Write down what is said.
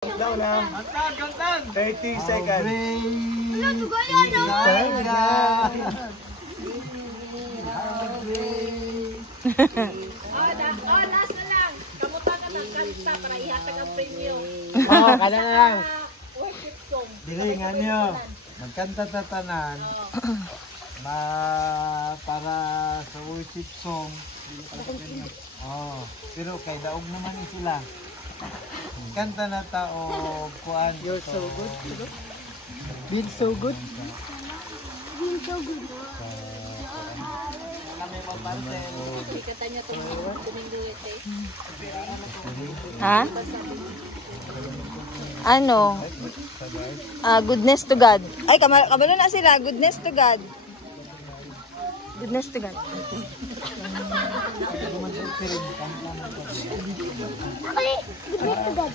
Daw na. Kantan! 30 seconds. Wala, tugaya daw. Last na lang. Kamuta ka ng kanta para ihatag ang premyo. Oo, kada na lang. Worship song. Dilingan nyo. Magkanta tatanan. Para sa worship song. Oh, pero kay daog naman sila. Kanta na tao kuan. You're so good. Feel so good. Feel so good. Kami papansin. Katanya tuming duwit eh. Ha? Ano? Goodness to God. Ay, kabalo na sila. Goodness to God. Goodness to God. Okay, goodness to God.